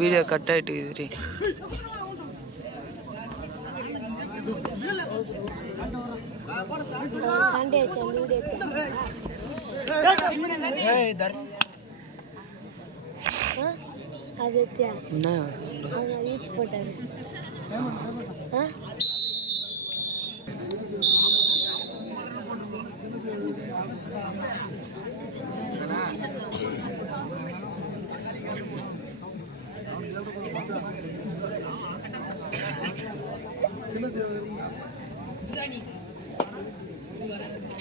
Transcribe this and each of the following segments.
Video cut ஆகிட்டு இதுரி Sunday அது ஈத்து போட்டாரு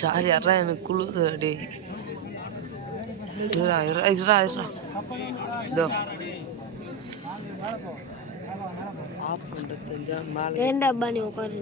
சாரி யாரா எனக்கு குழுது அடி இருறா இருறா இருறா இருறா இதோ ஆஃப் பண்ணிட்டு தெரிஞ்சா மேலே ஏண்டா பண்ணி உட்காரு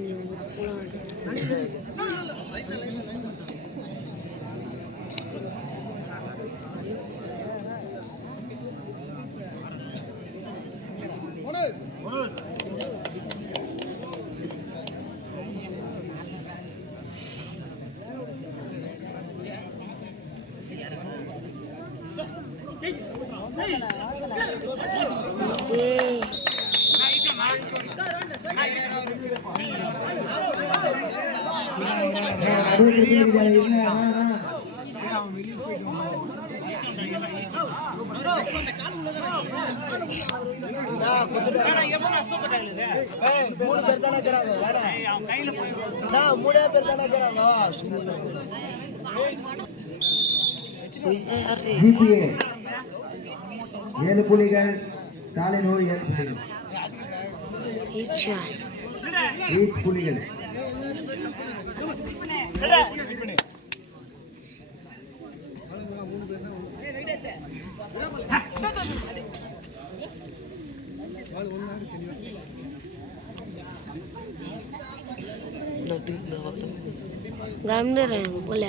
மூணு பேர் தானே இருக்கிறாங்க மூணே பேர் தானே இருக்கிறாங்க ஏழு புலிகள் தாலினூர் 7 புலிகள் ஈச் புலிகள் போல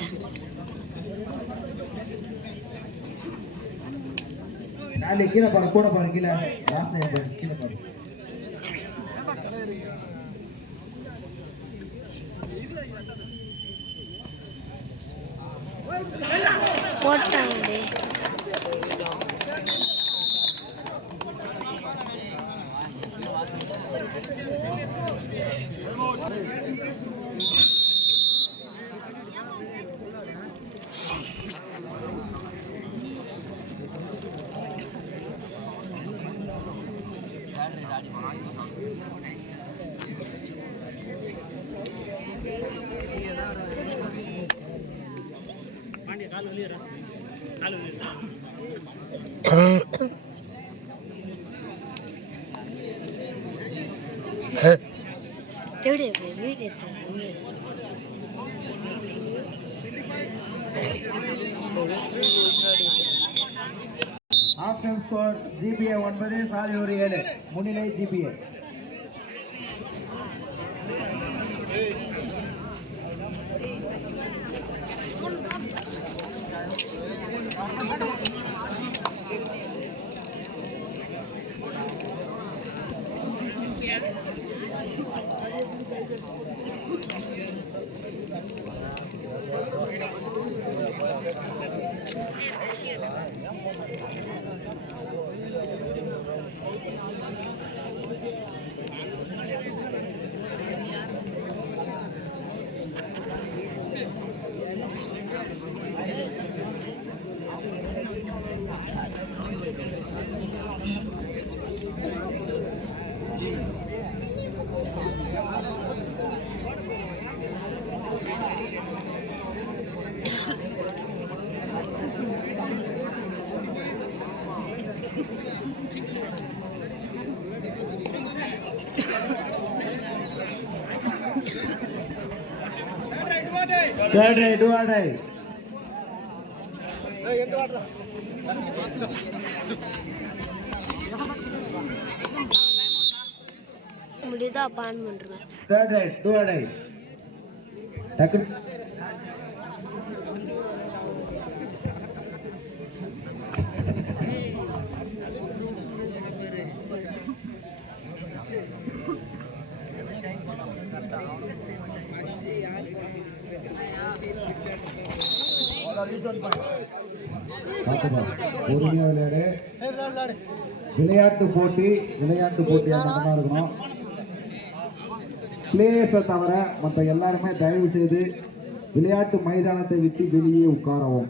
கீழே பாரு கூட பாரு கீழே வாசனை கீழே பாரு போட்டாங்க ஆஃப்டர் ஸ்கோர் ஜிபிஏ 9 சாலியூர் 7 முன்னிலை ஜிபிஏ முடியுதா பான் பண்றேன் தேர்ட் ரைட் டூ அடை டக்கு பொறுமையா விளையாடு விளையாட்டு போட்டியாக மட்டும்தான் இருக்கணும். பிளேயர்ஸை தவிர மற்ற எல்லாருமே தயவு செய்து விளையாட்டு மைதானத்தை விட்டு வெளியே உட்காரவும்.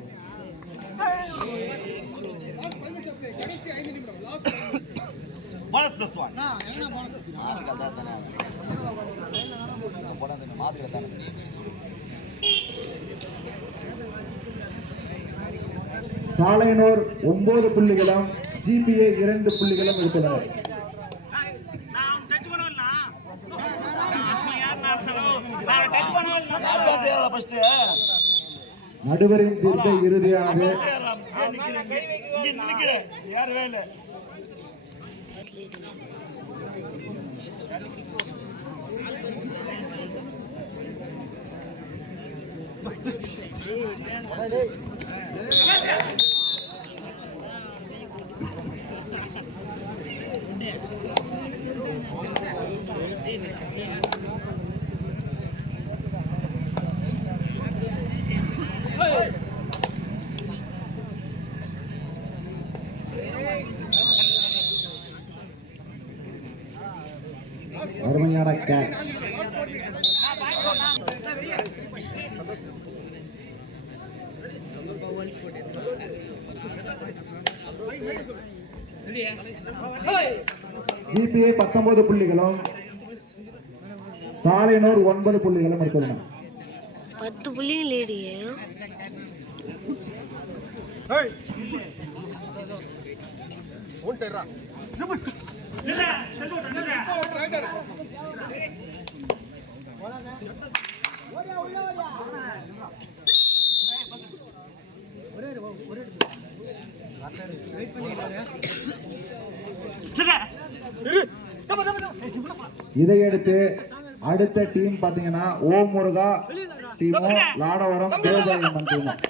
சாலையனூர் 9 புள்ளிகளும் ஜிபிஏ 2 புள்ளிகளும் எடுத்துள்ளனர். நடுவரின் தீர்ப்பு இறுதியானது. அருமையான கேட்ச். ஜிபிஏ 19 புள்ளிகளும் சாலையனூர் 9 புள்ளிகளும் எடுத்துள்ளனர். 10 புள்ளிகள் லேடியே. இதையடுத்து அடுத்த டீம் பாத்தீங்கன்னா ஓம் முருகா டீமும் லாடவரம் தேவதாயம்மன் டீமும்.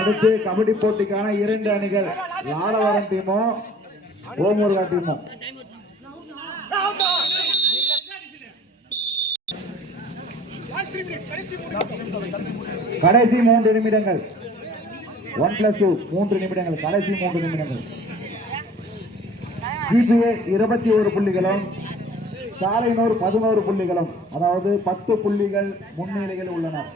அடுத்து கபடி போட்டிக்கான 2 அணிகள் லாடவரம் டீமும் ஓம் முருகா டீமும். கடைசி 3 நிமிடங்கள். 1+2 3 நிமிடங்கள். கடைசி 3 நிமிடங்கள். ஜிபிஏ 21 புள்ளிகளும் சாலையனூர் 11 புள்ளிகளும், அதாவது 10 புள்ளிகள் முன்னிலையில் உள்ளனர்.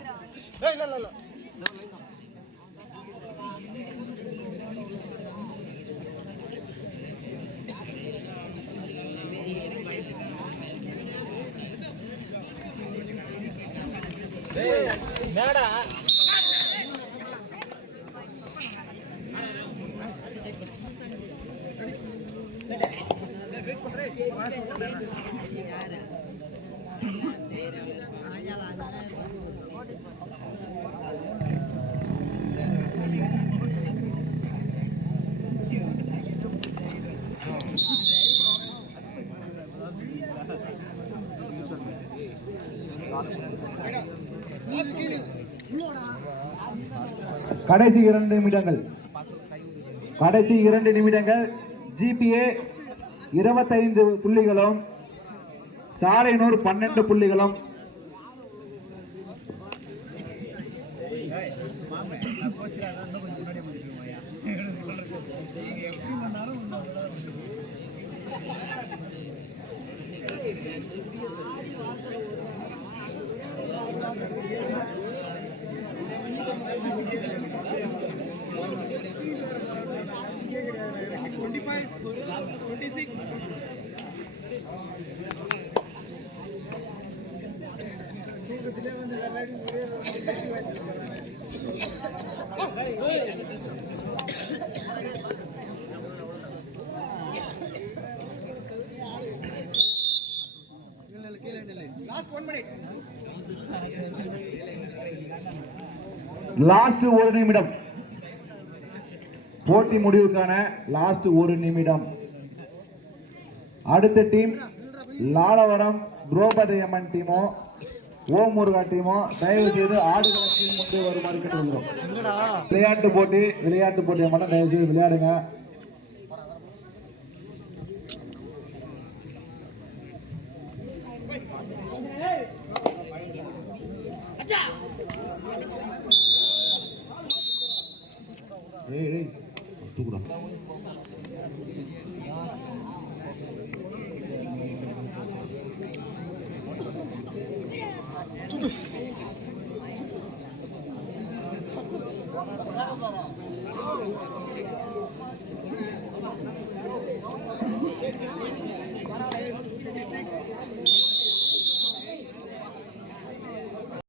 கடைசி 2 நிமிடங்கள். கடைசி 2 நிமிடங்கள். ஜிபிஏ 25 புள்ளிகளும் சாலையனூர் 12 புள்ளிகளும். லாஸ்ட் 1 நிமிடம். போட்டி முடிவுக்கான லாஸ்ட் 1 நிமிடம். அடுத்த டீம் லாலவரம் திரௌபதி அம்மன் டீமோ ஓம் முருகா டீமோ தயவு செய்து ஆடுகளத்தில் முன்பு வருமாறு கேட்டுக்கொள்கிறோம். விளையாட்டு போட்டியை மட்டும் தயவு செய்து விளையாடுங்க. தூக்குடா.